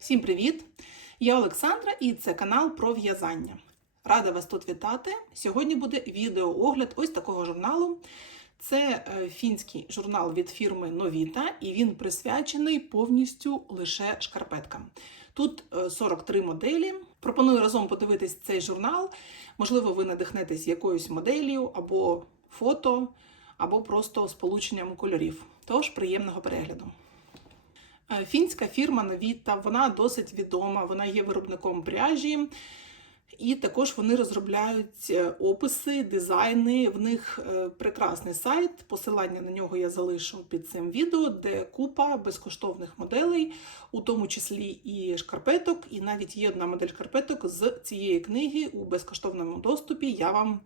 Всім привіт! Я Олександра і це канал про в'язання. Рада вас тут вітати. Сьогодні буде відеоогляд ось такого журналу. Це е, фінський журнал від фірми Новіта, і він присвячений повністю лише шкарпеткам. Тут е, 43 моделі. Пропоную разом подивитись цей журнал. Можливо, ви надихнетесь якоюсь моделлю або фото, або просто сполученням кольорів. Тож приємного перегляду. Е, Фінська фірма Новіта, вона досить відома, вона є виробником пряжі, і також вони розробляють е, описи, дизайни. В них е, прекрасний сайт. Посилання на нього я залишу під цим відео, де купа безкоштовних моделей, у тому числі і шкарпеток. І навіть є одна модель шкарпеток з цієї книги у безкоштовному доступі. Я вам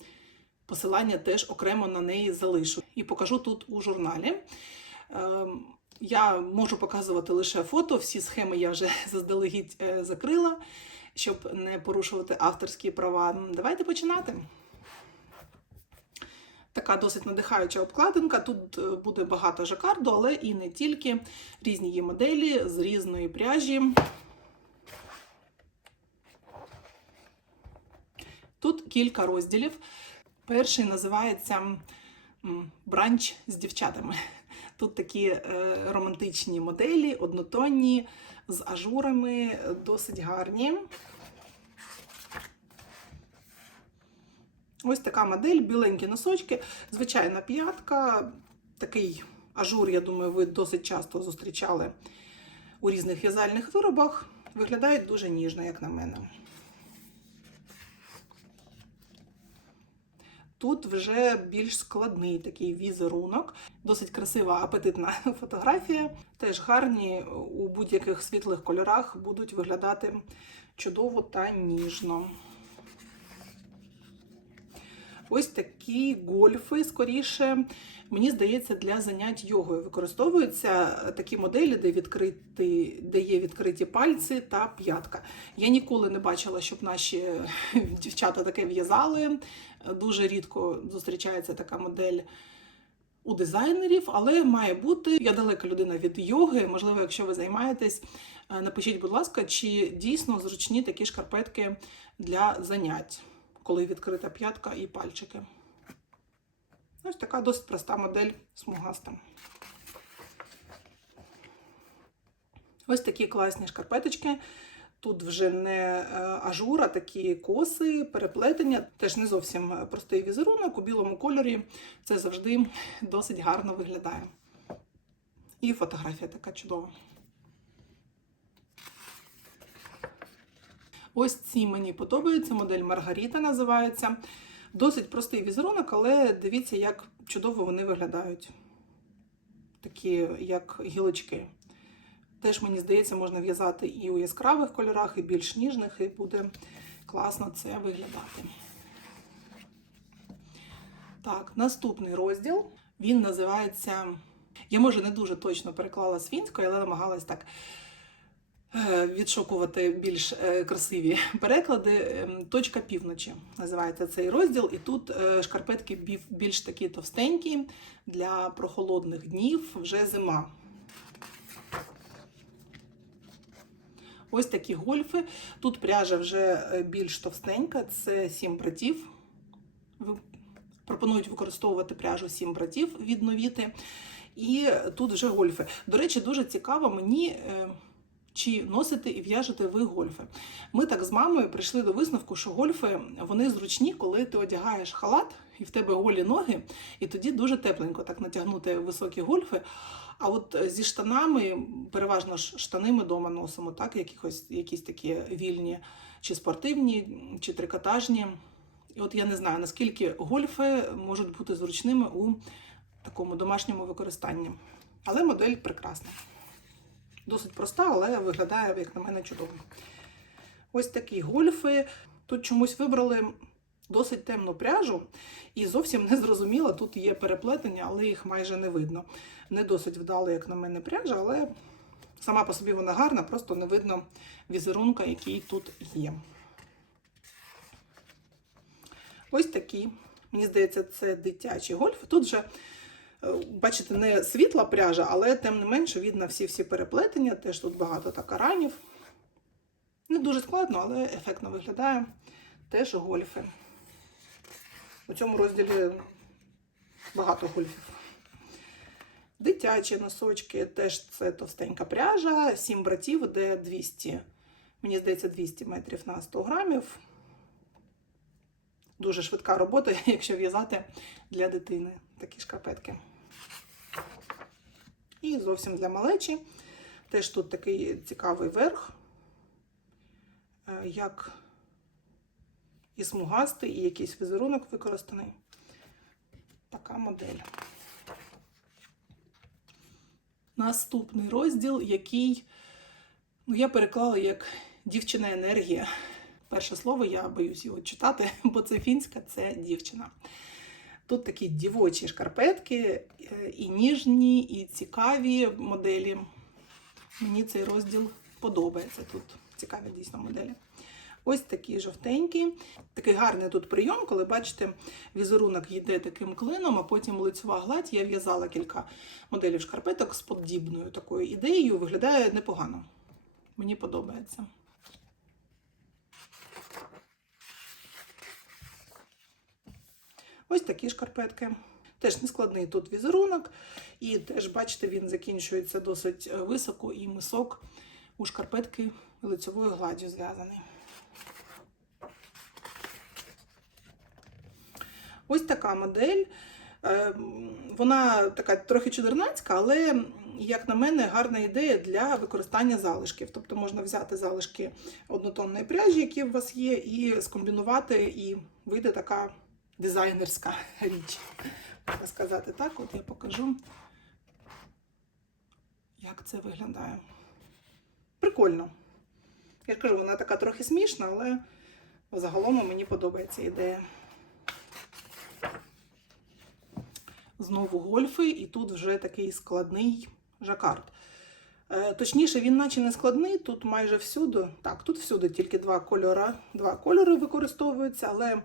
посилання теж окремо на неї залишу і покажу тут у журналі. Я можу показувати лише фото, всі схеми я вже заздалегідь е, закрила, щоб не порушувати авторські права. Давайте починати. Така досить надихаюча обкладинка. Тут е, буде багато жакарду, але і не тільки різні є моделі з різної пряжі. Тут кілька розділів. Перший називається Бранч з дівчатами. Тут такі е, романтичні моделі, однотонні, з ажурами, е, досить гарні. Ось така модель, біленькі носочки, звичайна п'ятка. Такий ажур, я думаю, ви досить часто зустрічали у різних в'язальних виробах. Виглядають дуже ніжно, як на мене. Тут вже більш складний такий візерунок, досить красива, апетитна фотографія. Теж гарні у будь-яких світлих кольорах будуть виглядати чудово та ніжно. Ось такі гольфи, скоріше, мені здається, для занять йогою використовуються такі моделі, де відкриті, де є відкриті пальці та п'ятка. Я ніколи не бачила, щоб наші дівчата таке в'язали. Дуже рідко зустрічається така модель у дизайнерів, але має бути. Я далека людина від йоги. Можливо, якщо ви займаєтесь, напишіть, будь ласка, чи дійсно зручні такі шкарпетки для занять, коли відкрита п'ятка і пальчики. Ось така досить проста модель смугаста. Ось такі класні шкарпеточки. Тут вже не ажур, а такі коси, переплетення. Теж не зовсім простий візерунок у білому кольорі. Це завжди досить гарно виглядає. І фотографія така чудова. Ось ці мені подобаються. Модель Маргаріта називається. Досить простий візерунок, але дивіться, як чудово вони виглядають. Такі, як гілочки. Теж, мені здається, можна в'язати і у яскравих кольорах, і більш ніжних, і буде класно це виглядати. Так, наступний розділ. Він називається. Я, може, не дуже точно переклала з фінської, але намагалась так відшукувати більш красиві переклади. Точка півночі називається цей розділ. І тут шкарпетки більш такі товстенькі для прохолодних днів, вже зима. Ось такі гольфи. Тут пряжа вже більш товстенька, це 7 братів. Пропонують використовувати пряжу 7 братів від новіти. І тут вже гольфи. До речі, дуже цікаво мені, чи носите і в'яжете ви гольфи. Ми так з мамою прийшли до висновку, що гольфи вони зручні, коли ти одягаєш халат і в тебе голі ноги, і тоді дуже тепленько так натягнути високі гольфи. А от зі штанами, переважно ж штани ми вдома носимо, так, якихось, якісь такі вільні, чи спортивні, чи трикотажні. І от я не знаю, наскільки гольфи можуть бути зручними у такому домашньому використанні. Але модель прекрасна. Досить проста, але виглядає, як на мене, чудово. Ось такі гольфи. Тут чомусь вибрали досить темну пряжу, і зовсім не зрозуміло, тут є переплетення, але їх майже не видно. Не досить вдало, як на мене, пряжа, але сама по собі вона гарна, просто не видно візерунка, який тут є. Ось такі. Мені здається, це дитячі гольфи. Тут вже, бачите, не світла пряжа, але тим не менше видно всі-всі переплетення. Теж тут багато так аранів. Не дуже складно, але ефектно виглядає. Теж гольфи. У цьому розділі багато гольфів. Дитячі носочки, теж це товстенька пряжа, 7 братів, де 200, мені здається, 200 метрів на 100 грамів. Дуже швидка робота, якщо в'язати для дитини такі шкарпетки. І зовсім для малечі. Теж тут такий цікавий верх, е, як і смугастий, і якийсь візерунок використаний. Така модель. Наступний розділ, який ну, я переклала як дівчина енергія. Перше слово, я боюсь його читати, бо це фінська, це дівчина. Тут такі дівочі шкарпетки, е, і ніжні, і цікаві моделі. Мені цей розділ подобається. Тут цікаві дійсно моделі. Ось такі жовтенькі. Такий гарний тут прийом, коли бачите, візерунок йде таким клином, а потім лицьова гладь. Я в'язала кілька моделів шкарпеток з подібною такою ідеєю. Виглядає непогано. Мені подобається. Ось такі шкарпетки. Теж нескладний тут візерунок, і теж, бачите, він закінчується досить високо, і мисок у шкарпетки лицевою гладдю зв'язаний. Ось така модель. Е, Вона така трохи чудернацька, але, як на мене, гарна ідея для використання залишків. Тобто можна взяти залишки однотонної пряжі, які у вас є, і скомбінувати, і вийде така дизайнерська річ. Можна сказати так, от я покажу, як це виглядає. Прикольно. Я ж кажу, вона така трохи смішна, але загалом мені подобається ідея. Знову гольфи, і тут вже такий складний жакард. Е, Точніше, він наче не складний, тут майже всюди. Так, тут всюди тільки два кольори, два кольори використовуються, але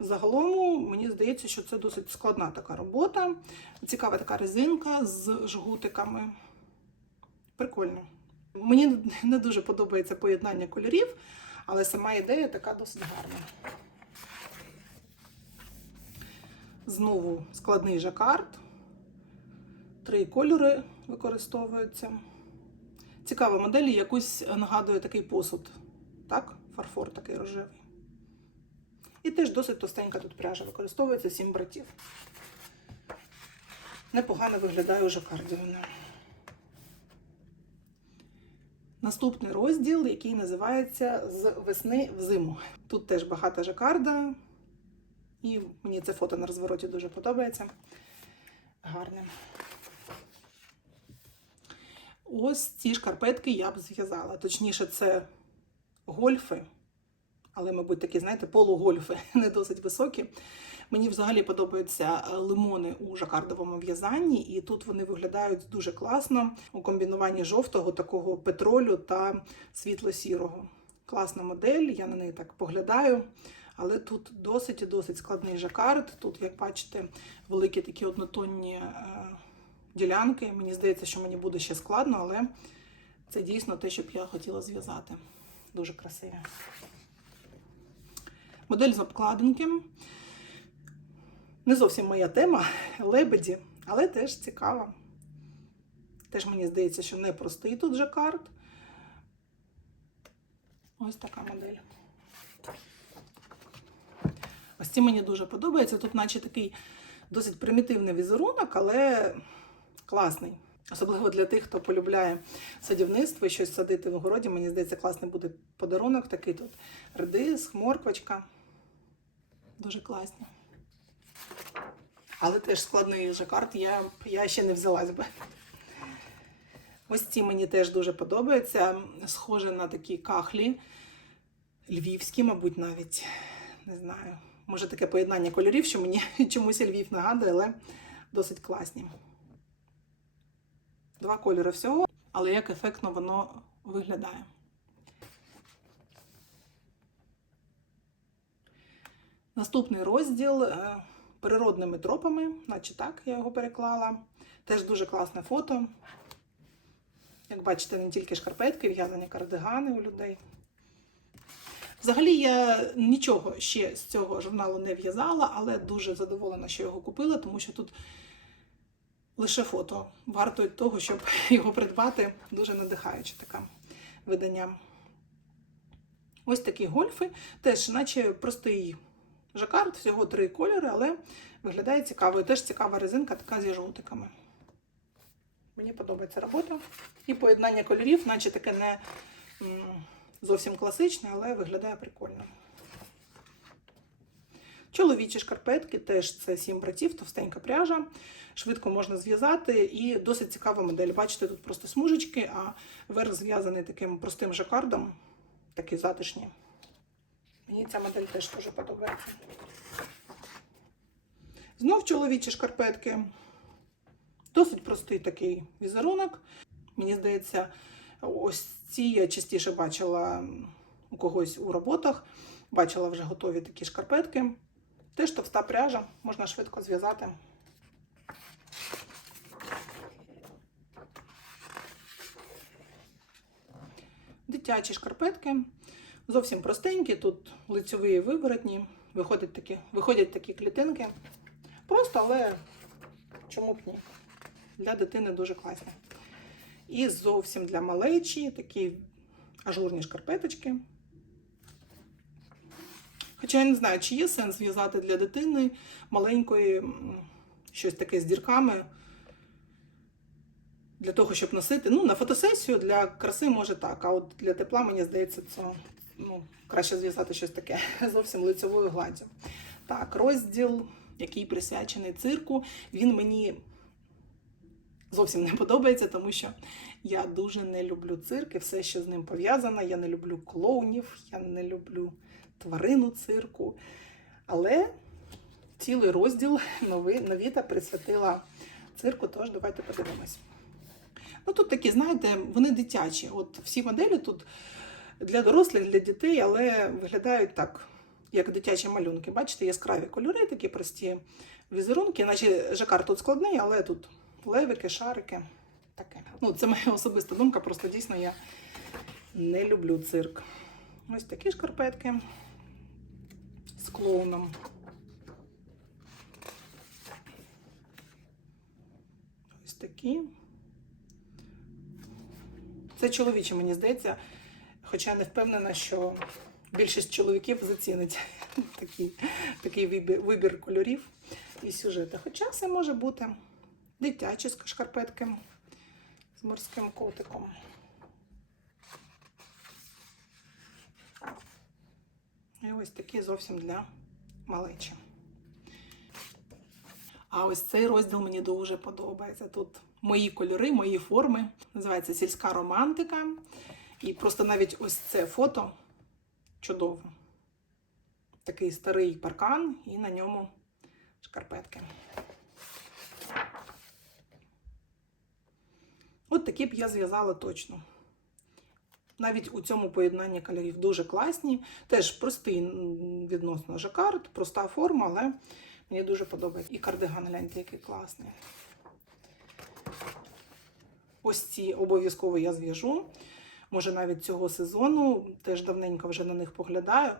загалом мені здається, що це досить складна така робота. Цікава така резинка з жгутиками. Прикольно. Мені не дуже подобається поєднання кольорів, але сама ідея така досить гарна. Знову складний жакард. Три кольори використовуються. Цікава модель, якусь нагадує такий посуд. Так? Фарфор такий рожевий. І теж досить товстенька тут пряжа використовується 7 братів. Непогано виглядає у жакарді вона. Наступний розділ, який називається З весни в зиму. Тут теж багато жакарда. І мені це фото на розвороті дуже подобається. Гарне. Ось ці шкарпетки я б зв'язала. Точніше, це гольфи, але, мабуть, такі, знаєте, полугольфи, не досить високі. Мені взагалі подобаються лимони у жакардовому в'язанні, і тут вони виглядають дуже класно у комбінуванні жовтого, такого петролю та світло-сірого. Класна модель, я на неї так поглядаю. Але тут досить і досить складний жакард. Тут, як бачите, великі такі однотонні е, ділянки. Мені здається, що мені буде ще складно, але це дійсно те, що б я хотіла зв'язати. Дуже красиві. Модель з обкладинки. Не зовсім моя тема лебеді, але теж цікава. Теж мені здається, що непростий тут жакард. Ось така модель. Ось ці мені дуже подобається. Тут, наче такий досить примітивний візерунок, але класний. Особливо для тих, хто полюбляє садівництво і щось садити в городі. Мені здається, класний буде подарунок. Такий тут редис, морквочка. Дуже класні. Але теж складний жакард, я, я ще не взялась би. Ось ці мені теж дуже подобаються. Схоже на такі кахлі. Львівські, мабуть, навіть. Не знаю. Може таке поєднання кольорів, що мені чомусь Львів нагадує, але досить класні. Два кольори всього, але як ефектно воно виглядає. Наступний розділ е, природними тропами, наче так я його переклала. Теж дуже класне фото. Як бачите, не тільки шкарпетки, в'язані кардигани у людей. Взагалі я нічого ще з цього журналу не в'язала, але дуже задоволена, що його купила, тому що тут лише фото варто того, щоб його придбати. Дуже надихаюче таке видання. Ось такі гольфи, теж, наче простий жакард, всього три кольори, але виглядає цікаво. І теж цікава резинка, така зі жовтиками. Мені подобається робота. І поєднання кольорів, наче таке не зовсім класичне, але виглядає прикольно. Чоловічі шкарпетки, теж це сім братів, товстенька пряжа. Швидко можна зв'язати і досить цікава модель. Бачите, тут просто смужечки, а верх зв'язаний таким простим жакардом, такий затишні. Мені ця модель теж дуже подобається. Знов чоловічі шкарпетки. Досить простий такий візерунок. Мені здається, ось ці я частіше бачила у когось у роботах. Бачила вже готові такі шкарпетки. Теж товста пряжа, можна швидко зв'язати. Дитячі шкарпетки. Зовсім простенькі, тут лицьові виворотні. Виходять такі, виходять такі клітинки. Просто, але чому б ні? Для дитини дуже класні. І зовсім для малечі такі ажурні шкарпеточки. Хоча я не знаю, чи є сенс в'язати для дитини маленької щось таке з дірками для того, щоб носити. Ну, на фотосесію для краси може так, а от для тепла, мені здається, це ну, краще зв'язати щось таке зовсім лицевою гладдю. Так, розділ, який присвячений цирку, він мені зовсім не подобається, тому що я дуже не люблю цирк і все, що з ним пов'язано. Я не люблю клоунів, я не люблю тварину цирку. Але цілий розділ новий, новіта присвятила цирку, тож давайте подивимось. Ну, тут такі, знаєте, вони дитячі. От всі моделі тут для дорослих, для дітей, але виглядають так, як дитячі малюнки. Бачите, яскраві кольори, такі прості візерунки, наче жакар тут складний, але тут левики, шарики. Таке. Ну, це моя особиста думка, просто дійсно я не люблю цирк. Ось такі шкарпетки з клоуном. Ось такі. Це чоловічі, мені здається, хоча я не впевнена, що більшість чоловіків зацінить такий, такий вибір, кольорів і сюжету. Хоча все може бути дитячі шкарпетки з морським котиком. І ось такі зовсім для малечі. А ось цей розділ мені дуже подобається. Тут мої кольори, мої форми. Називається сільська романтика. І просто навіть ось це фото чудово. Такий старий паркан, і на ньому шкарпетки. От такі б я зв'язала точно. Навіть у цьому поєднанні кольорів дуже класні. Теж простий відносно жакард, проста форма, але мені дуже подобається. І кардиган, гляньте, який класний. Ось ці обов'язково я зв'яжу. Може, навіть цього сезону, теж давненько вже на них поглядаю.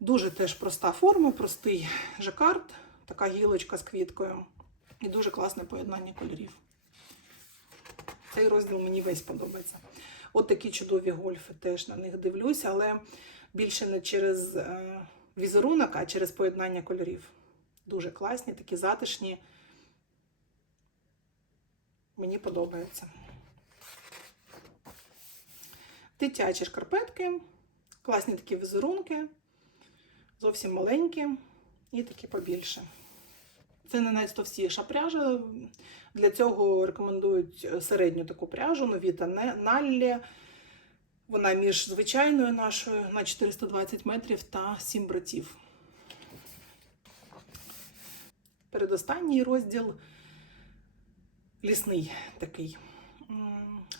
Дуже теж проста форма, простий жакард, така гілочка з квіткою. І дуже класне поєднання кольорів. Цей розділ мені весь подобається. От такі чудові гольфи теж на них дивлюся, але більше не через е, візерунок, а через поєднання кольорів. Дуже класні, такі затишні. Мені подобається. Дитячі шкарпетки, класні такі візерунки, зовсім маленькі і такі побільше. Це не найстовстіша пряжа. Для цього рекомендують середню таку пряжу, новіта Наллі. Вона між звичайною нашою на 420 метрів та 7 братів. Передостанній розділ лісний такий.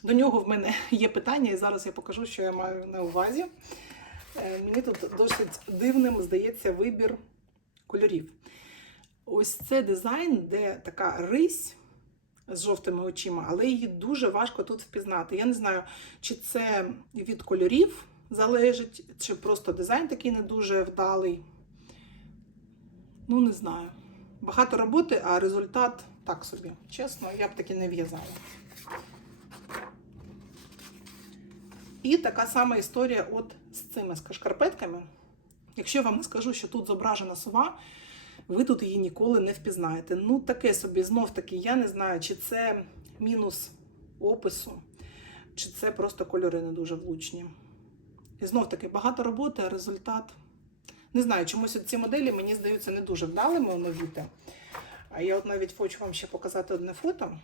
До нього в мене є питання, і зараз я покажу, що я маю на увазі. Е, Мені тут досить дивним здається вибір кольорів. Ось це дизайн, де така рись з жовтими очима, але її дуже важко тут впізнати. Я не знаю, чи це від кольорів залежить, чи просто дизайн такий не дуже вдалий. Ну, не знаю. Багато роботи, а результат так собі. Чесно, я б таки не в'язала. І така сама історія от з цими шкарпетками. Якщо я вам не скажу, що тут зображена сова, ви тут її ніколи не впізнаєте. Ну, таке собі, знов таки, я не знаю, чи це мінус опису, чи це просто кольори не дуже влучні. І знов таки багато роботи, а результат. Не знаю, чомусь ці моделі мені здаються не дуже вдалими у новіти. А я от навіть хочу вам ще показати одне фото.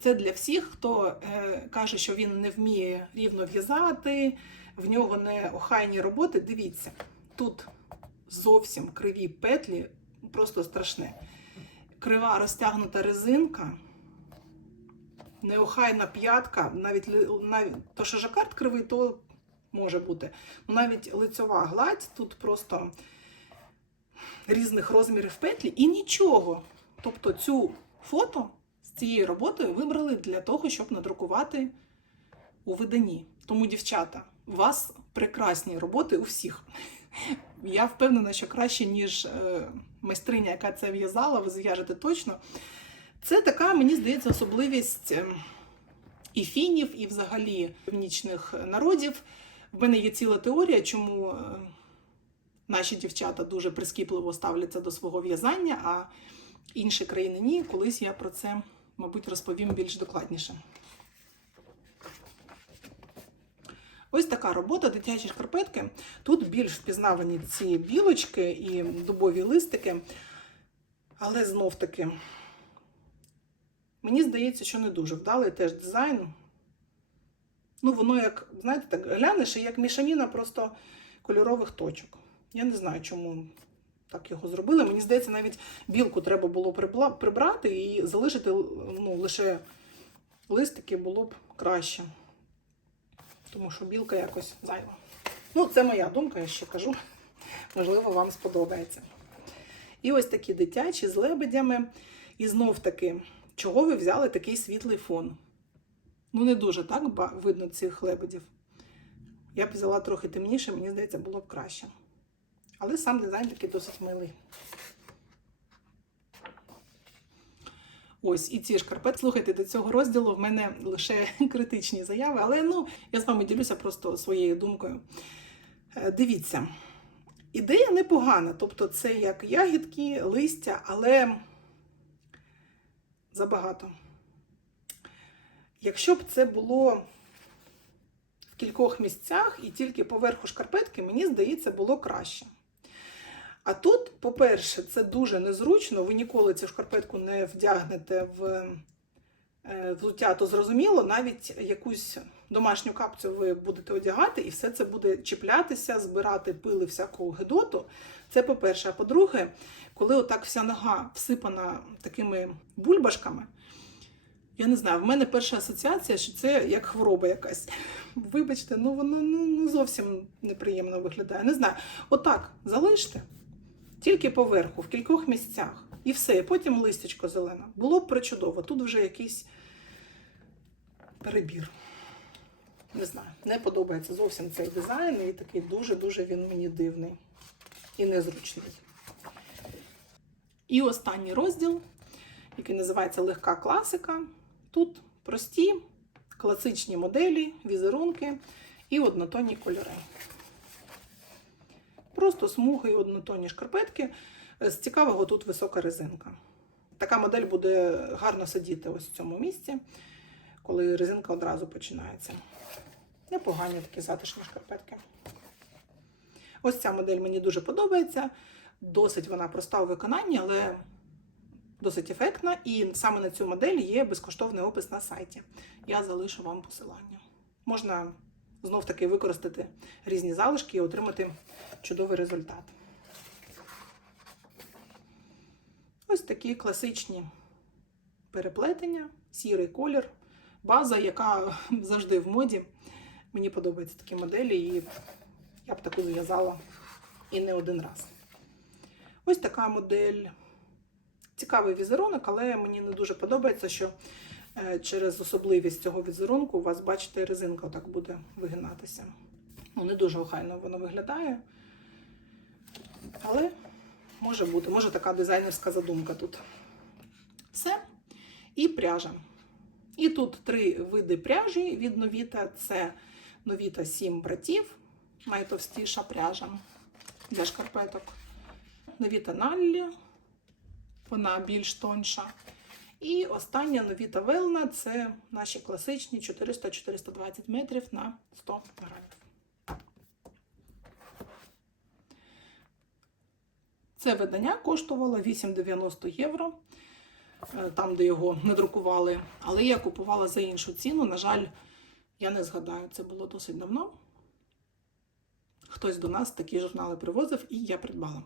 Це для всіх, хто е, каже, що він не вміє рівно в'язати, в нього не охайні роботи. Дивіться, тут зовсім криві петлі, просто страшне. Крива розтягнута резинка, неохайна п'ятка, навіть, навіть то, що жакард кривий, то може бути. Навіть лицьова гладь, тут просто різних розмірів петлі і нічого. Тобто цю фото з цією роботою вибрали для того, щоб надрукувати у виданні. Тому, дівчата, у вас прекрасні роботи у всіх. Я впевнена, що краще, ніж е, майстриня, яка це в'язала, ви зв'яжете точно. Це така, мені здається, особливість е, і фінів, і взагалі північних народів. В мене є ціла теорія, чому е, наші дівчата дуже прискіпливо ставляться до свого в'язання, а інші країни ні. Колись я про це, мабуть, розповім більш докладніше. Ось така робота, дитячі шкарпетки. Тут більш впізнавані ці білочки і дубові листики. Але знов таки, мені здається, що не дуже вдалий теж дизайн. Ну, воно як, знаєте, так глянеш, і як мішаніна просто кольорових точок. Я не знаю, чому так його зробили. Мені здається, навіть білку треба було прибрати і залишити ну, лише листики було б краще. Тому що білка якось зайва. Ну, це моя думка, я ще кажу. Можливо, вам сподобається. І ось такі дитячі з лебедями. І знов таки, чого ви взяли такий світлий фон? Ну, не дуже так видно цих лебедів. Я б взяла трохи темніше, мені здається, було б краще. Але сам дизайн такий досить милий. Ось і ці шкарпет. Слухайте, до цього розділу в мене лише критичні заяви, але ну, я з вами ділюся просто своєю думкою. Е, Дивіться, ідея непогана, тобто це як ягідки, листя, але забагато. Якщо б це було в кількох місцях і тільки поверху шкарпетки, мені здається, було краще. А тут, по-перше, це дуже незручно, ви ніколи цю шкарпетку не вдягнете в е, взуття, то зрозуміло, навіть якусь домашню капцю ви будете одягати, і все це буде чіплятися, збирати пили всякого гидоту. Це по-перше. А по-друге, коли отак вся нога всипана такими бульбашками, я не знаю, в мене перша асоціація, що це як хвороба якась. Вибачте, ну воно ну, ну, зовсім неприємно виглядає. Не знаю. Отак залиште, тільки поверху, в кількох місцях. І все, потім листячко зелене. Було б причудово. Тут вже якийсь перебір. Не знаю, не подобається зовсім цей дизайн, і такий дуже-дуже він мені дивний і незручний. І останній розділ, який називається Легка класика. Тут прості класичні моделі, візерунки і однотонні кольори. Просто смуги і однотонні шкарпетки. З цікавого тут висока резинка. Така модель буде гарно сидіти ось в цьому місці, коли резинка одразу починається. Непогані такі затишні шкарпетки. Ось ця модель мені дуже подобається. Досить вона проста у виконанні, але досить ефектна. І саме на цю модель є безкоштовний опис на сайті. Я залишу вам посилання. Можна знов таки використати різні залишки і отримати чудовий результат. Ось такі класичні переплетення, сірий колір, база, яка завжди в моді. Мені подобаються такі моделі, і я б таку зв'язала і не один раз. Ось така модель. Цікавий візерунок, але мені не дуже подобається, що через особливість цього візерунку у вас, бачите, резинка так буде вигинатися. Ну, не дуже охайно воно виглядає. Але може бути, може така дизайнерська задумка тут. Все. І пряжа. І тут три види пряжі від Новіта. Це Новіта 7 братів, найтовстіша пряжа для шкарпеток. Новіта Наллі, вона більш тонша. І остання новіта Велна це наші класичні 400-420 метрів на 100 грамів. Це видання коштувало 8,90 євро, е, там, де його надрукували. Але я купувала за іншу ціну. На жаль, я не згадаю, це було досить давно. Хтось до нас такі журнали привозив, і я придбала.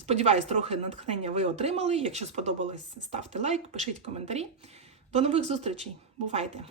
Сподіваюсь, трохи натхнення ви отримали. Якщо сподобалось, ставте лайк, пишіть коментарі. До нових зустрічей. Бувайте!